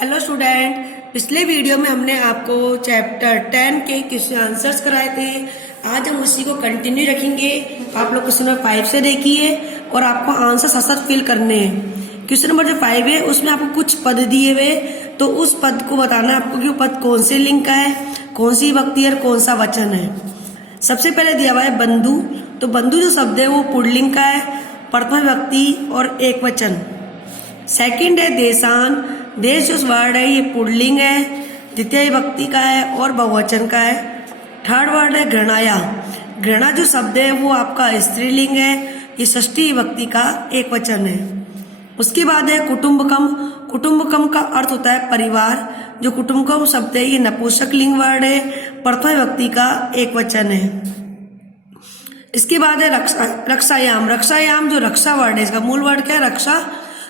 Hello student, पिछले video में हमने आपको चैप्टर 10 के क्वेश्चन आंसर्स कराए थे। आज हम उसी को कंटिन्यू रखेंगे। आप लोग क्वेश्चन नंबर 5 से देखिए और आपको आंसर साथ साथ फिल करने हैं। क्वेश्चन नंबर जो 5 है उसमें आपको कुछ पद दिए हुए, तो उस पद को बताना आपको कि वो पद कौन से लिंग का है, कौन सी विभक्ति और कौन सा वचन है। सबसे पहले दिया हुआ है बंधु। तो बंधु जो शब्द है वो पुल्लिंग का है, प्रथम विभक्ति और एक वचन। सेकंड है देशान। देश जो वर्ड है ये पुल्लिंग है, द्वितीय विभक्ति का है और बहुवचन का है। थर्ड वर्ड है घृणाया। घृणा जो शब्द है वो आपका स्त्रीलिंग है, ये षष्ठी विभक्ति का एक वचन है। उसके बाद है कुटुंबकम। कुटुंबकम का अर्थ होता है परिवार। जो कुटुंबकम शब्द है ये नपुंसक लिंग वर्ड है, प्रथम विभक्ति का एक वचन है। इसके बाद है रक्षायाम। रक्षायाम जो रक्षा वर्ड है, इसका मूल वर्ड क्या है? रक्षा।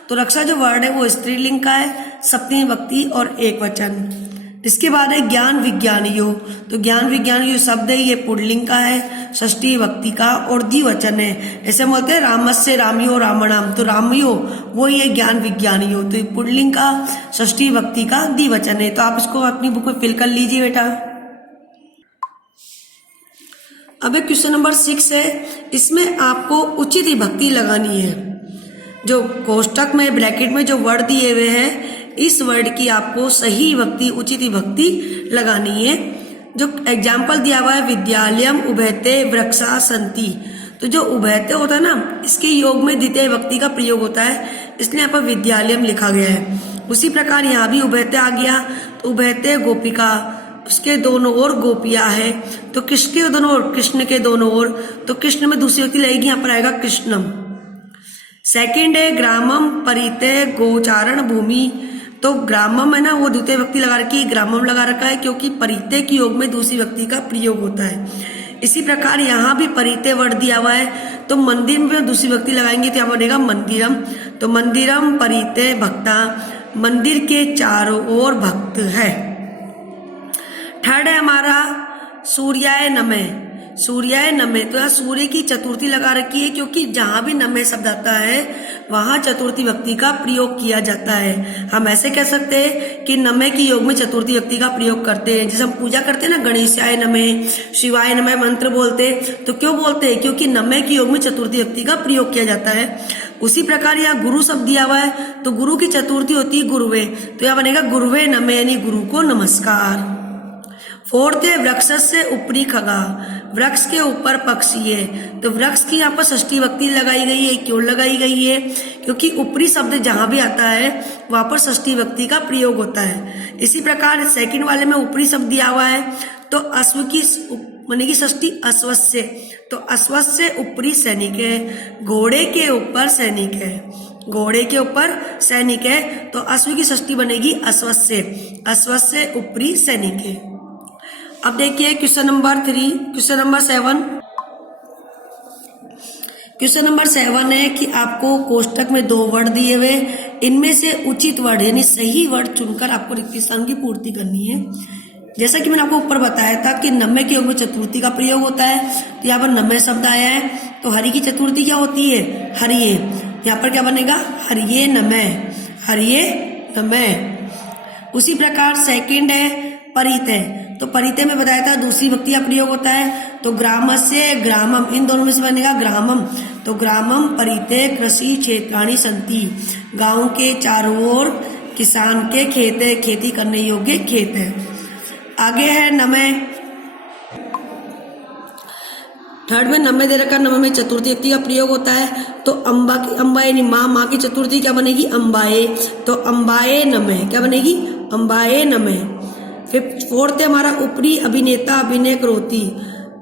तो रक्षा जो वर्ड है वो स्त्रीलिंग का है, सप्तमी विभक्ति और एक वचन। इसके बाद है ज्ञान विज्ञानियो। तो ज्ञान विज्ञानियो शब्द है ये पुल्लिंग का है, षष्ठी विभक्ति का और द्विवचन है। ऐसे बोलते हैं रामस्य रामियो रामणाम। तो रामियो वो ये ज्ञान विज्ञानियो, तो पुल्लिंग का षष्ठी विभक्ति का द्विवचन है। तो आप इसको अपनी बुक में फिल कर लीजिए बेटा। अब क्वेश्चन नंबर 6 है, इसमें आपको उचित विभक्ति लगानी है। जो कोष्टक में ब्रैकेट में जो वर्ड दिए हुए हैं, इस वर्ड की आपको सही विभक्ति उचित विभक्ति लगानी है। जो एग्जाम्पल दिया हुआ है विद्यालयम उभयते वृक्षा सन्ति। तो जो उभयते होता है ना, इसके योग में द्वितीय विभक्ति का प्रयोग होता है, इसलिए यहाँ पर विद्यालयम लिखा गया है। उसी प्रकार यहाँ भी उभयते आ गया। तो उभयते गोपिका, उसके दोनों ओर गोपियां है। तो किसके दोनों ओर? कृष्ण के दोनों ओर। तो कृष्ण में दूसरी व्यक्ति लगेगी, यहाँ पर आएगा कृष्णम। सेकंड है ग्रामम परिते गोचारण भूमि। तो ग्रामम है ना, वो द्वितीय व्यक्ति लगा रखी, ग्रामम लगा रखा है क्योंकि परिते के योग में दूसरी व्यक्ति का प्रयोग होता है। इसी प्रकार यहाँ भी परिते वर्ड दिया हुआ है, तो मंदिर में दूसरी व्यक्ति लगाएंगे तो यहाँ बनेगा मंदिरम। तो मंदिरम परिते भक्ता, मंदिर के चारों ओर भक्त है। थर्ड है हमारा सूर्याय नमः। सूर्याय नमः, तो यहाँ सूर्य की चतुर्थी लगा रखी है क्योंकि जहां भी नमः शब्द आता है वहां चतुर्थी व्यक्ति का प्रयोग किया जाता है। हम ऐसे कह सकते हैं कि नमः की योग में चतुर्थी व्यक्ति का प्रयोग करते हैं। जैसे हम पूजा करते हैं ना, गणेशाय नमः, शिवाय नमः मंत्र बोलते हैं, तो क्यों बोलते हैं? क्योंकि नमः की योग में चतुर्थी व्यक्ति का प्रयोग किया जाता है। उसी प्रकार यहाँ गुरु शब्द दिया हुआ है, तो गुरु की चतुर्थी होती है गुरुवे, तो यहाँ बनेगा गुरुवे नमः, यानी गुरु को नमस्कार। फोर्थ है वृक्ष से ऊपरी खगा। वृक्ष के ऊपर पक्षी है, तो वृक्ष की यहाँ पर षष्ठी विभक्ति लगाई गई है। क्यों लगाई गई है? क्योंकि ऊपरी शब्द जहां भी आता है वहां पर षष्ठी विभक्ति का प्रयोग होता है। इसी प्रकार सेकंड वाले में ऊपरी शब्द दिया हुआ है, तो अश्व की बनेगी षष्ठी अश्वस्य। तो अश्वस्य ऊपरी सैनिक है, घोड़े के ऊपर सैनिक है। घोड़े के ऊपर सैनिक है, तो अश्व की षष्ठी बनेगी अश्वस्य। अश्वस्य ऊपरी सैनिक है। अब देखिए question number 3, question number 7। Question number 7 है कि आपको कोष्टक में 2 वर्ड दिए हुए, इनमें से उचित वर्ड यानी सही वर्ड चुनकर आपको रिक्त स्थान की पूर्ति करनी है। जैसा कि मैंने आपको ऊपर बताया था कि नमः के योग में चतुर्थी का प्रयोग होता है, तो यहाँ पर नमः शब्द आया है, तो हरि की चतुर्थी क्या होती है? हरिये। यहाँ पर क्या बनेगा? हरिये नमः, हरिये नमः। उसी प्रकार सेकंड है परिते। तो परिते में बताया था दूसरी विभक्ति का प्रयोग होता है, तो ग्रामस्य ग्रामम, इन दोनों में से बनेगा ग्रामम। तो ग्रामम परिते कृषि क्षेत्राणि सन्ति। गांव के चारों ओर किसान के खेत है, खेती करने योग्य खेत है। आगे है नमः। थर्ड में नमः दे रखा, नमः में चतुर्थी व्यक्ति का प्रयोग होता है, तो अम्बा की, अम्बा यानी माँ की चतुर्थी क्या बनेगी? अम्बाए। तो अम्बाए नमः क्या बनेगी? अम्बाए नमः। फोर्थ है हमारा ऊपरी अभिनेता अभिनय करोति।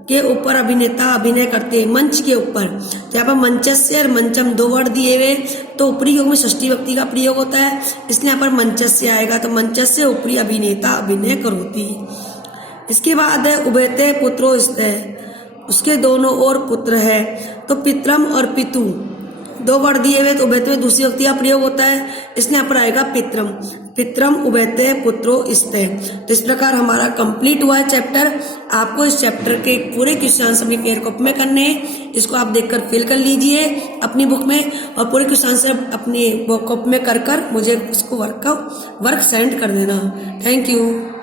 के ऊपर अभिनेता अभिनय करते हैं, मंच के ऊपर। तो यहाँ पर मंचस्य और मंचम 2 वर्ड दिए हुए, तो ऊपरी योग में षष्ठी व्यक्ति का प्रयोग होता है, इसलिए यहाँ पर मंचस्य आएगा। तो मंचस्य ऊपरी अभिनेता अभिनय करोति। इसके बाद है उभयते पुत्रो स्तः, उसके दोनों ओर पुत्र है। तो पितरम और पितु 2 वर्ड दिए हुए, तो उभयते में दूसरी व्यक्ति का प्रयोग होता है, इसलिए यहाँ पर आएगा पितरम। पितरम उभयते पुत्रो स्ते। तो इस प्रकार हमारा कंप्लीट हुआ है चैप्टर। आपको इस चैप्टर के पूरे क्वेश्चन आंसर अपनी पेयर कॉपी में करने हैं। इसको आप देखकर फिल कर लीजिए अपनी बुक में और पूरे क्वेश्चन आंसर अपनी बुक कॉपी में कर मुझे इसको वर्क सेंड कर देना। Thank you.